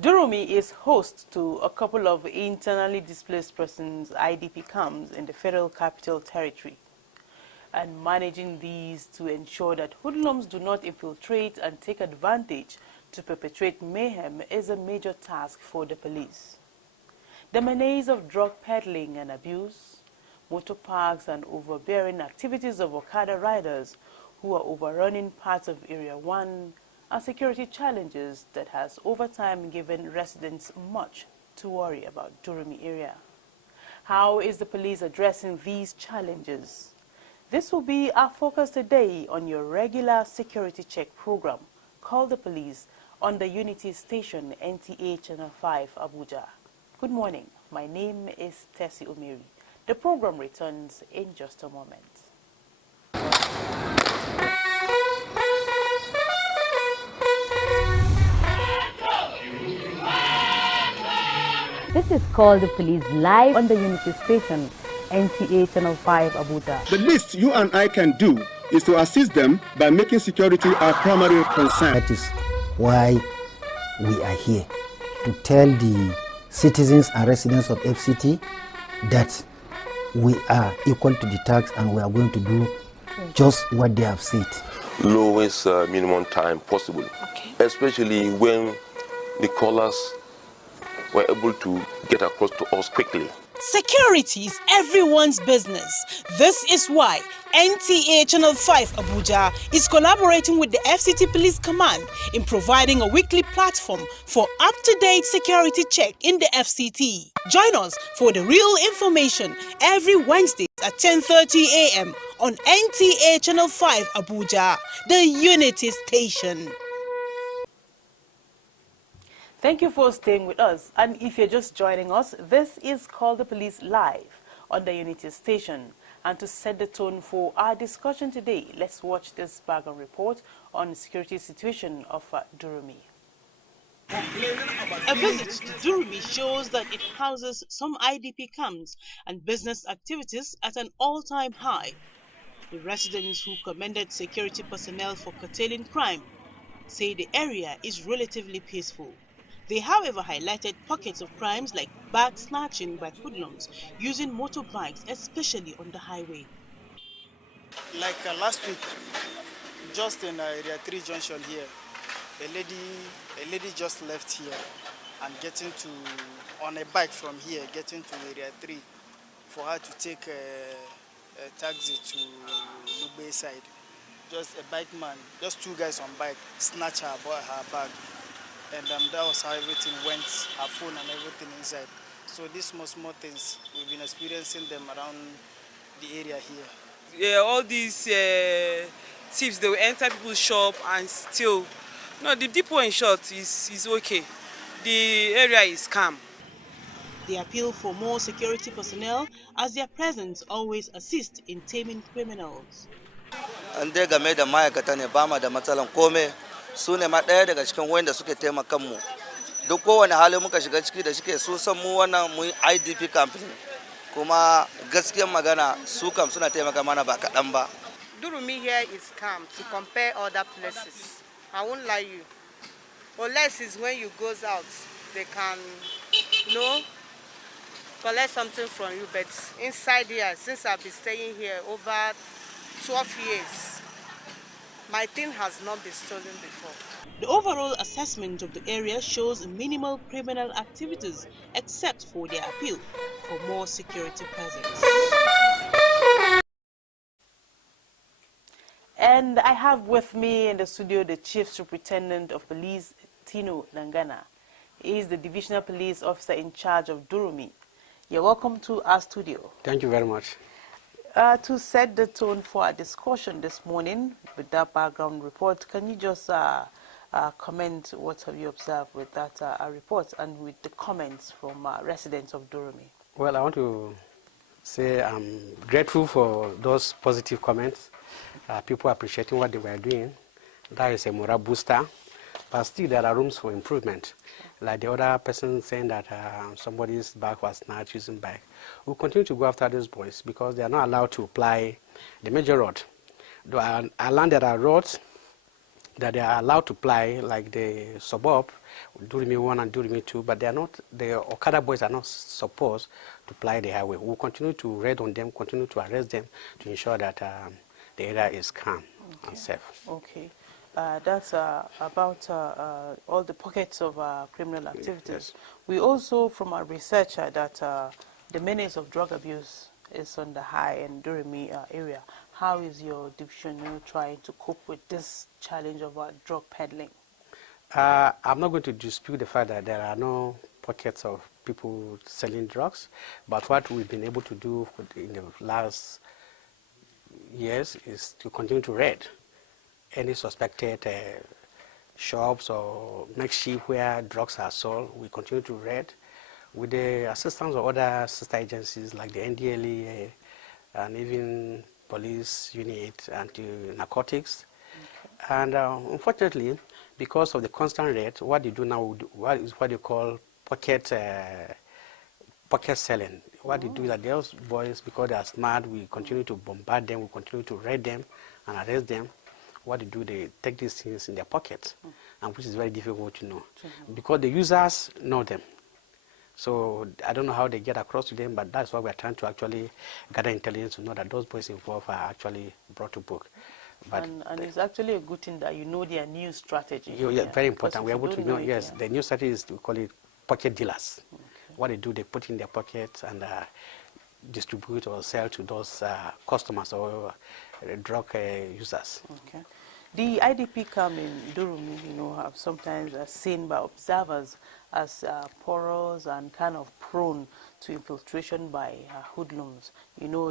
Durumi is host to a couple of internally displaced persons IDP camps in the Federal Capital Territory. And managing these to ensure that hoodlums do not infiltrate and take advantage to perpetrate mayhem is a major task for the police. The menace of drug peddling and abuse, motor parks and overbearing activities of Okada riders who are overrunning parts of Area 1 are security challenges that has over time given residents much to worry about Durumi area. How is the police addressing these challenges? This will be our focus today on your regular security check program, Call the Police, on the Unity Station, NTA Channel 5, Abuja. Good morning. My name is Tessie Omiri. The program returns in just a moment. This is Call the Police live on the Unity Station, NTA Channel 5, Abuja. The least you and I can do is to assist them by making security our primary concern. That is why we are here, to tell the citizens and residents of FCT that we are equal to the task and we are going to do just what they have said. Lowest minimum time possible, especially when the callers were able to get across to us quickly. Security is everyone's business. This is why NTA Channel 5 Abuja is collaborating with the FCT Police Command in providing a weekly platform for up-to-date security check in the FCT. Join us for the real information every Wednesday at 10:30 a.m. on NTA Channel 5 Abuja, the Unity Station. Thank you for staying with us. And if you're just joining us, this is Call the Police live on the Unity Station. And to set the tone for our discussion today, let's watch this background report on the security situation of Durumi. A visit to Durumi shows that it houses some IDP camps and business activities at an all-time high. The residents who commended security personnel for curtailing crime say the area is relatively peaceful. They, however, highlighted pockets of crimes like bag snatching by hoodlums using motorbikes, especially on the highway. Like last week, just in Area 3 junction here, a lady just left here and getting to, on a bike from here, getting to Area 3 for her to take a taxi to Lugbe side. Just a bike man, just two guys on bike, snatch her bag. And that was how everything went, her phone and everything inside. So these small things, we've been experiencing them around the area here. Yeah, all these thieves, they will enter people's shop and steal. No, the depot in short is okay. The area is calm. They appeal for more security personnel as their presence always assists in taming criminals. An dai game da ma'aikata ne ba ma da matsalan kome. Su ne ma ɗaya daga cikin wanda suke taimakan mu. Duk kowane hali muka shiga ciki da shike su san mu wannan mu IDP company. Kuma gaskiyar magana su kam suna taimaka mana ba kaɗan ba. Durumi here is calm to compare other places. I won't lie you. Unless it's when you goes out, they can, collect something from you. But inside here, since I've been staying here over 12 years, my thing has not been stolen before. The overall assessment of the area shows minimal criminal activities except for their appeal for more security presence. And I have with me in the studio the Chief Superintendent of Police, Tino Nangana. He is the Divisional Police Officer in charge of Durumi. You're welcome to our studio. Thank you very much. To set the tone for our discussion this morning with that background report, can you just comment what have you observed with that report and with the comments from residents of Durumi? Well, I want to say I'm grateful for those positive comments. People appreciating what they were doing. That is a morale booster. But still, there are rooms for improvement. Like the other person saying that somebody's bag was snatched using bag. We'll continue to go after these boys because they are not allowed to apply the major road. I learned there are roads that they are allowed to apply, like the suburb, Durumi 1 and Durumi 2, but they are not, the Okada boys are not supposed to ply the highway. We'll continue to raid on them, continue to arrest them to ensure that the area is calm and safe. Okay. That's about all the pockets of criminal activities. Yes. We also, from our research, that the menace of drug abuse is on the high in Durumi area. How is your division trying to cope with this challenge of drug peddling? I'm not going to dispute the fact that there are no pockets of people selling drugs, but what we've been able to do in the last years is to continue to raid any suspected shops or makeshift where drugs are sold. We continue to raid with the assistance of other sister agencies like the NDLEA and even police unit, anti-narcotics. Okay. And unfortunately, because of the constant raid, what they do now is what they call pocket selling. What they do is that those boys, because they are smart, we continue to bombard them, we continue to raid them and arrest them. What they do, they take these things in their pockets, and which is very difficult to know, because the users know them. So I don't know how they get across to them, but that's why we're trying to actually gather intelligence to know that those boys involved are actually brought to book. But and it's actually a good thing that you know their new strategy. Yeah, very important. We're able to know, yes, the new strategy is, we call it pocket dealers. Okay. What they do, they put in their pockets and distribute or sell to those customers or drug users. Okay. The IDP camp in Durumi, have sometimes seen by observers as porous and kind of prone to infiltration by hoodlums.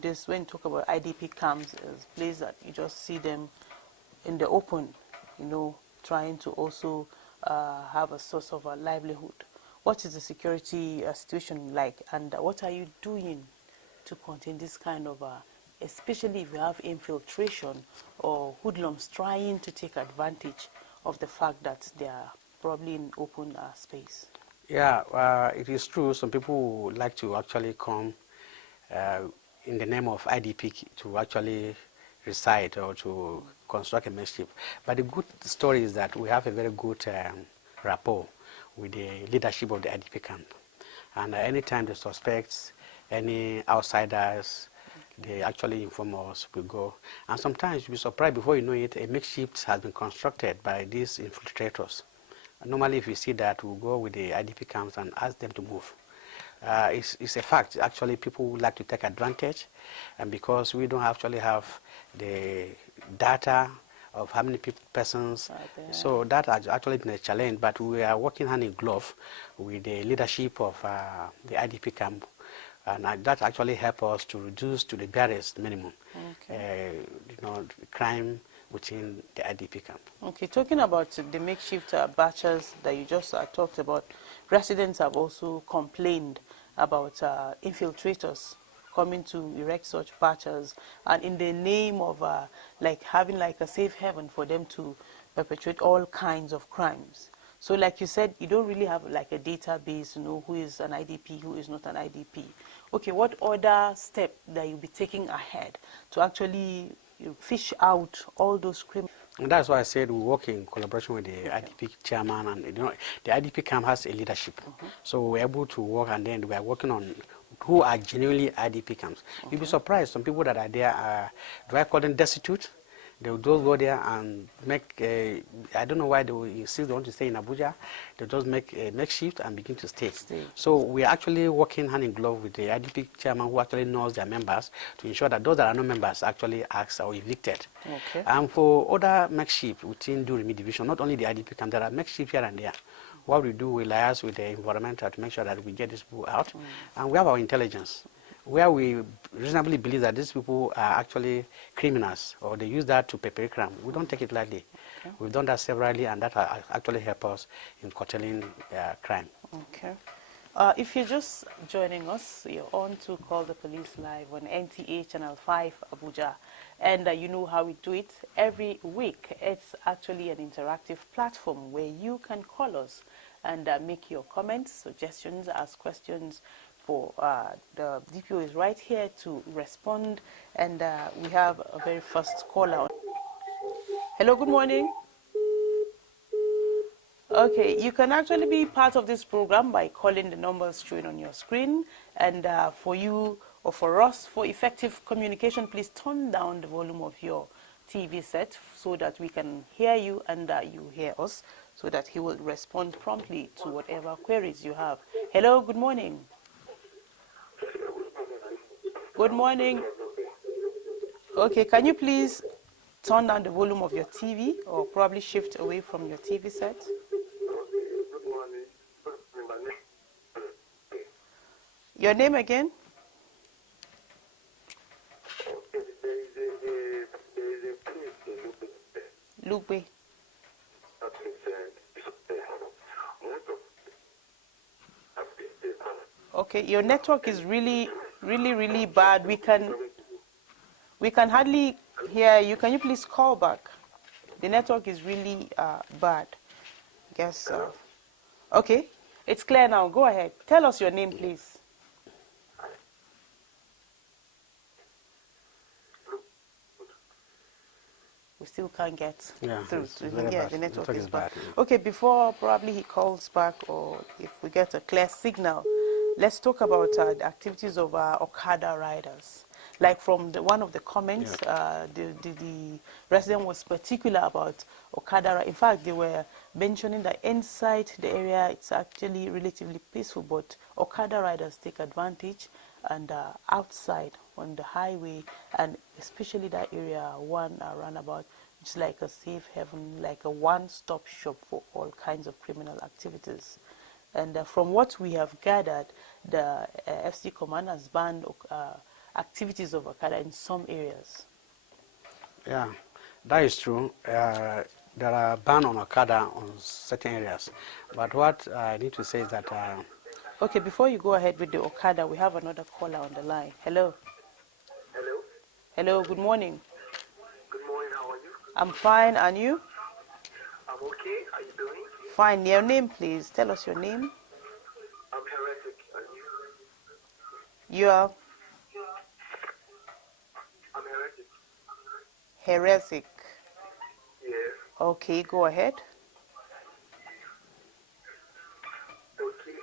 This, when you talk about IDP camps, is a place that you just see them in the open, trying to also have a source of a livelihood. What is the security situation like, and what are you doing to contain this kind of especially if you have infiltration or hoodlums trying to take advantage of the fact that they are probably in open space? Yeah, it is true. Some people would like to actually come in the name of IDP to actually reside or to construct a makeshift. But the good story is that we have a very good rapport with the leadership of the IDP camp. And anytime the suspects, any outsiders, they actually inform us, we go. And sometimes you'll be surprised, before you know it, a makeshift has been constructed by these infiltrators. And normally if you see that, we'll go with the IDP camps and ask them to move. It's a fact. Actually, people would like to take advantage, and because we don't actually have the data of how many persons, so that has actually been a challenge, but we are working hand in glove with the leadership of the IDP camp. And that actually helps us to reduce to the barest minimum, crime within the IDP camp. Okay, talking about the makeshift batches that you just talked about, residents have also complained about infiltrators coming to erect such batches, and in the name of having a safe haven for them to perpetrate all kinds of crimes. So like you said, you don't really have a database to know who is an IDP, who is not an IDP. Okay, what other step that you'll be taking ahead to actually fish out all those criminals? And that's why I said we work in collaboration with the IDP chairman, and the IDP camp has a leadership. So we're able to work, and then we are working on who are genuinely IDP camps. You'll be surprised, some people that are there are, do I call them destitute? They will just go there and make I don't know why they will insist they want to stay in Abuja. They just make a makeshift and begin to stay. So we are actually working hand in glove with the IDP chairman, who actually knows their members, to ensure that those that are not members actually asked or evicted. Okay. And for other makeshift within Durumi division, not only the IDP camp, there are makeshift here and there. What we do, we liaise with the environmental to make sure that we get these people out. And we have our intelligence, where we reasonably believe that these people are actually criminals, or they use that to perpetrate crime. We don't take it lightly. Okay. We've done that severally, and that actually helps us in curtailing crime. Okay. If you're just joining us, you're on to Call the Police Live on NTA Channel 5 Abuja. And you know how we do it every week. It's actually an interactive platform where you can call us and make your comments, suggestions, ask questions. The DPO is right here to respond, and we have a very first caller. Hello, good morning. Okay, you can actually be part of this program by calling the numbers showing on your screen. And for you or for us, for effective communication, please turn down the volume of your TV set so that we can hear you and you hear us, so that he will respond promptly to whatever queries you have. Hello, good morning. Good morning. Okay, can you please turn down the volume of your TV or probably shift away from your TV set? Your name again? Lugbe. Okay, your network is really bad. We can hardly hear you. Can you please call back? The network is really bad. Guess. Okay, it's clear now. Go ahead. Tell us your name, please. We still can't get through. Yeah, the network is bad. Okay, before probably he calls back, or if we get a clear signal, let's talk about the activities of Okada riders. Like from one of the comments, the resident was particular about Okada. In fact, they were mentioning that inside the area, it's actually relatively peaceful, but Okada riders take advantage, and outside on the highway, and especially that area, one roundabout, it's like a safe haven, like a one-stop shop for all kinds of criminal activities. And from what we have gathered, the FC command has banned activities of Okada in some areas. Yeah, that is true. There are ban on Okada on certain areas. But what I need to say is that... Okay, before you go ahead with the Okada, we have another caller on the line. Hello. Hello. Hello, good morning. Good morning, how are you? I'm fine, and you? I'm okay, how you doing? Fine. Your name, please. Tell us your name. I'm Heretic, and you? You are? I'm Heretic. Heretic. Yes. Okay, go ahead. Okay,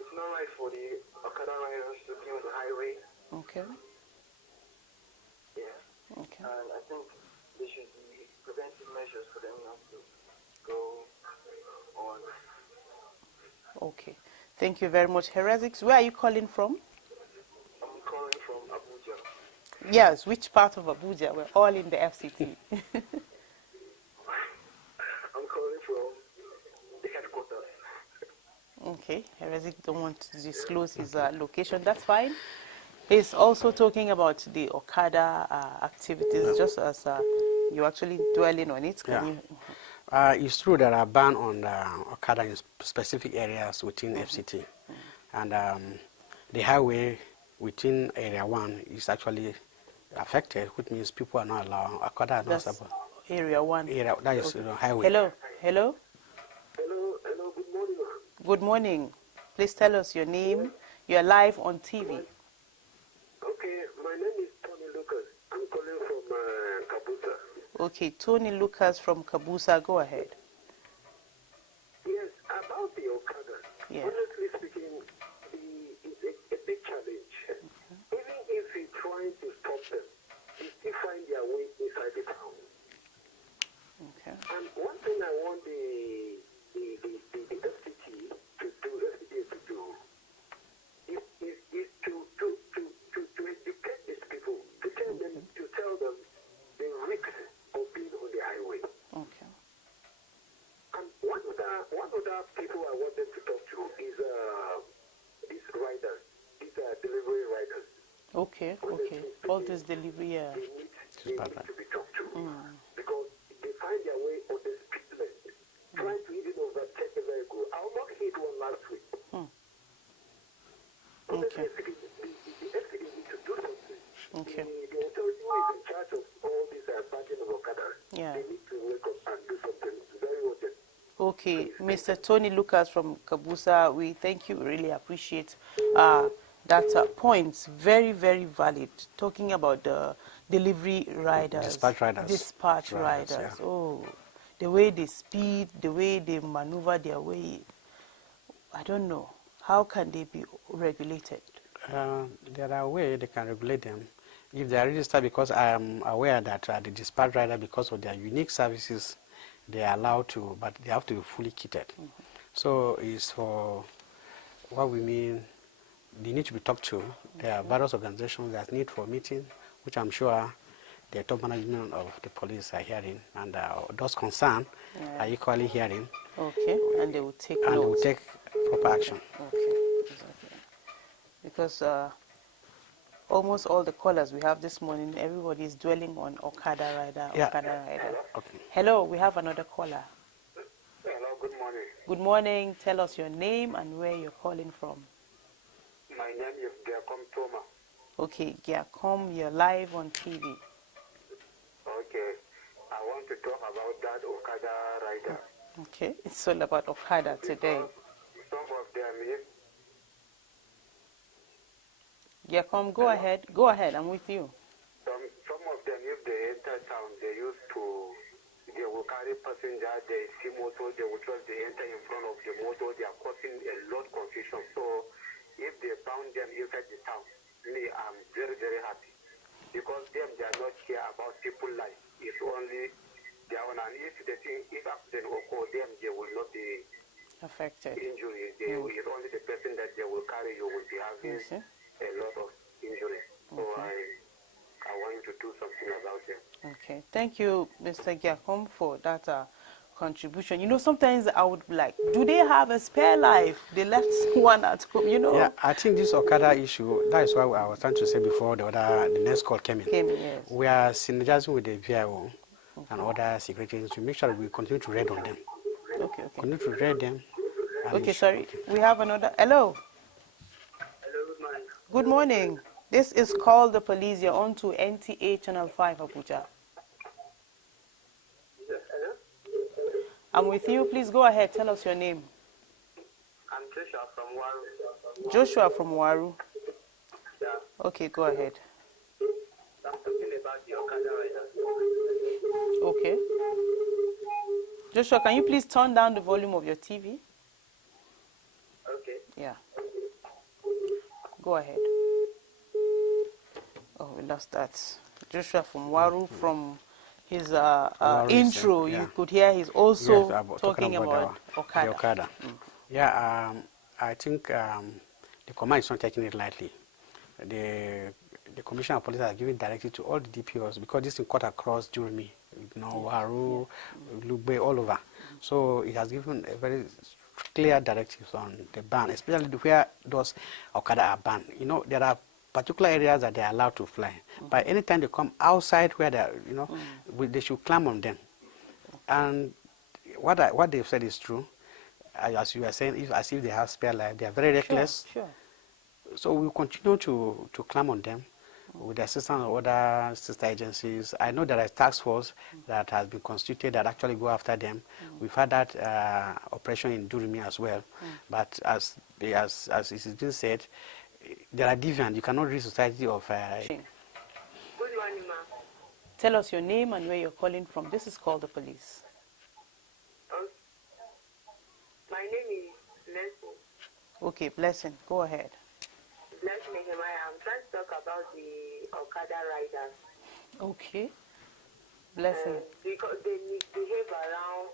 it's not right for the Okada riders to be on the highway. Okay. Yeah. Okay. And I think there should be preventive measures for them not to go on. Okay. Thank you very much, Heretics. Where are you calling from? I'm calling from Abuja. Yes, which part of Abuja? We're all in the FCT. I'm calling from the headquarters. Okay, Heretic don't want to disclose his location. That's fine. He's also talking about the Okada activities, just as you actually dwelling on it. Can you? It's true there are ban on Okada in specific areas within FCT. And the highway within Area 1 is actually affected, which means people are not allowed. Okada is not supposed. Area 1. That is highway. Hello. Hello. Hello. Good morning. Good morning. Please tell us your name. You are live on TV. Okay, my name is Tony Lucas. I'm calling from Kabusa. Okay, Tony Lucas from Kabusa. Go ahead. Yes, about the Okada. Yeah. Honestly speaking, it's a big challenge. Okay. Even if you're trying to stop them, they still find their way inside the town. Okay. And one thing I want the FCT to do is to educate these people, to tell them the risks of being on the highway. Okay. And one other people I want them to talk to is these riders, these delivery riders. Okay. All this delivery, They need to be talked to because they find their way on the speed limit, trying to even overtake the vehicle. I almost hit one last week. Okay. The FCT needs to do something. Okay. The authority who is in charge of all these batching of Okada, they need to wake up and do something very urgent. Okay, Mr. Tony Lucas from Kabusa, we thank you. We really appreciate that point. Very, very valid. Talking about the delivery riders. Dispatch riders. Dispatch riders. Yeah. Oh, the way they speed, the way they maneuver their way, I don't know. How can they be regulated? There are ways they can regulate them. If they are registered, because I am aware that the dispatch rider, because of their unique services, they are allowed to, but they have to be fully kitted. So it's for what we mean, they need to be talked to. There are various organizations that need for meeting, which I'm sure the top management of the police are hearing, and those concerned are equally hearing. Okay, and they will take and they will take proper action. Okay, because almost all the callers we have this morning, everybody is dwelling on Okada rider, Okada rider. Okay. Hello, we have another caller. Hello, good morning. Good morning. Tell us your name and where you're calling from. My name is Giacomo Toma. Okay, Giacomo, you're live on TV. Okay, I want to talk about that Okada rider. Okay, it's all about Okada today. Some of them, Giacomo, go ahead. Go ahead, I'm with you. Some of them, if they enter town, they will carry passenger, they see motor, they will just enter in front of the motor, they are causing a lot of confusion. So if they found them inside the town, me, I'm very, very happy. Because they are not care about people's life. It's only their own. And if accident occur, they will not be affected. Injuries. It's only the person that they will carry, you will be having a lot of injuries. So I want you to do something about them. Okay. Thank you, Mr. Giacomo, for that contribution. You know, sometimes I would be like, do they have a spare life? They left one at home, you know? Yeah, I think this Okada issue, that is why I was trying to say before the next call came in. Yes. We are synergizing with the VIO and other secretaries to make sure we continue to read on them. Okay. Continue to read them. Okay, sorry. We have another. Hello. Hello, good morning. Good morning. This is Call the Police. You're on to NTA Channel 5, Abuja. Yes, hello? I'm with you. Please go ahead. Tell us your name. I'm Joshua from Waru. Joshua from Waru. Yeah. Okay, go ahead. I'm talking about the Okada rider. Okay. Joshua, can you please turn down the volume of your TV? Okay. Yeah. Go ahead. Oh, we lost that. Joshua from Waru, from his intro, you could hear he's also talking about Okada. The Okada. Yeah, I think the command is not taking it lightly. The Commissioner of Police has given directive to all the DPOs, because this is cut across Jurumi, Waru, Lugbe, all over. So it has given a very clear directives on the ban, especially where those Okada are banned. You know, there are particular areas that they are allowed to fly. But anytime they come outside where they are, they should climb on them. And what they've said is true. As you are saying, as if they have spare life, they are very reckless. Sure. So we will continue to climb on them with the assistance of other sister agencies. I know there is a task force that has been constituted that actually go after them. We've had that operation in Durumi as well. But as it has been said, there are deviants. You cannot reach society of... Good morning, ma'am. Tell us your name and where you're calling from. This is Call the Police. My name is Blessing. Okay, Blessing. Go ahead. Blessing Nehemiah. I'm trying to talk about the Okada riders. Okay. Blessing. Because they misbehave around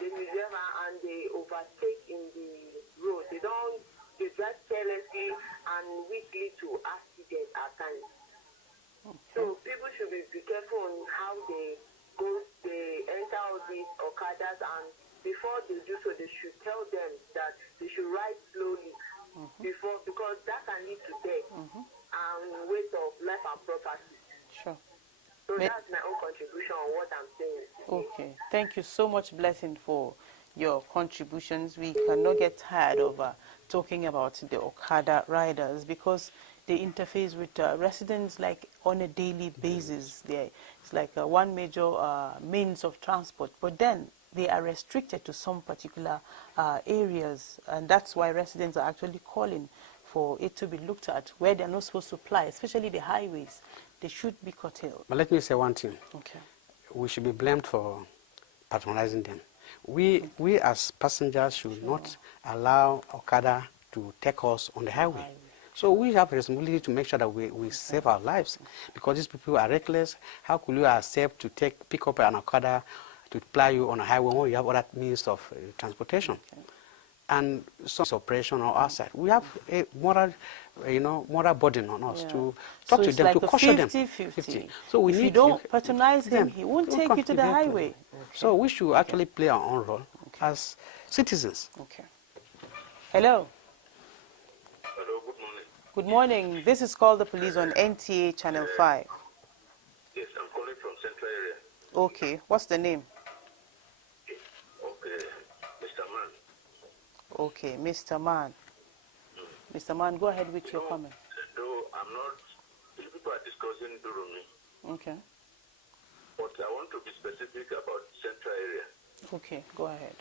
and they overtake in the road. They drive carelessly and which lead to accidents at times. Okay. So people should be careful on how they enter all these Okadas, and before they do so, they should tell them that they should ride slowly because that can lead to death and waste of life and property. Sure. So that's my own contribution on what I'm saying. Okay. Thank you so much, Blessing, for your contributions. We cannot get tired of talking about the Okada riders, because they interface with residents like on a daily basis. It's like one major means of transport, but then they are restricted to some particular areas, and that's why residents are actually calling for it to be looked at where they're not supposed to fly, especially the highways. They should be curtailed. But let me say one thing. Okay. we should be blamed for patronizing them. We as passengers should not allow Okada to take us on the highway. So we have a responsibility to make sure that we save our lives, because these people are reckless. How could you accept to pick up an Okada to ply you on a highway when you have other means of transportation? And some operation on our side, we have a moral, moral burden on us to talk to them, to caution them. 50-50. So we if need you don't patronize him, he won't take you to the highway. Okay. So we should actually play our own role as citizens. Okay. Hello. Hello, good morning. Good morning. This is Call the Police on NTA Channel 5. Yes, I'm calling from Central Area. Okay. What's the name? Okay, Mr. Man. Okay, Mr. Man. Mr. Man, go ahead with your comment. Though I'm not, people are discussing Durumi. Okay. But I want to be specific about Central Area. Okay, go ahead.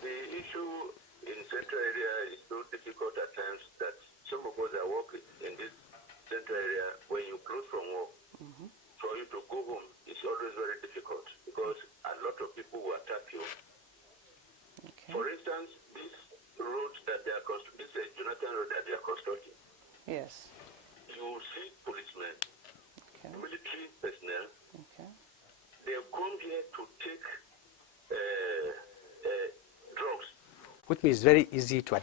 The issue in Central Area is so difficult at times that some of us are working in this Central Area. When you close from work, for you to go home, it's always very difficult because a lot of people will attack you. Okay. For instance, this road that they are constructing, this is Jonathan Road that they are constructing. Yes. You see policemen, military personnel. Okay. They come here to take drugs. Which means very easy to identify.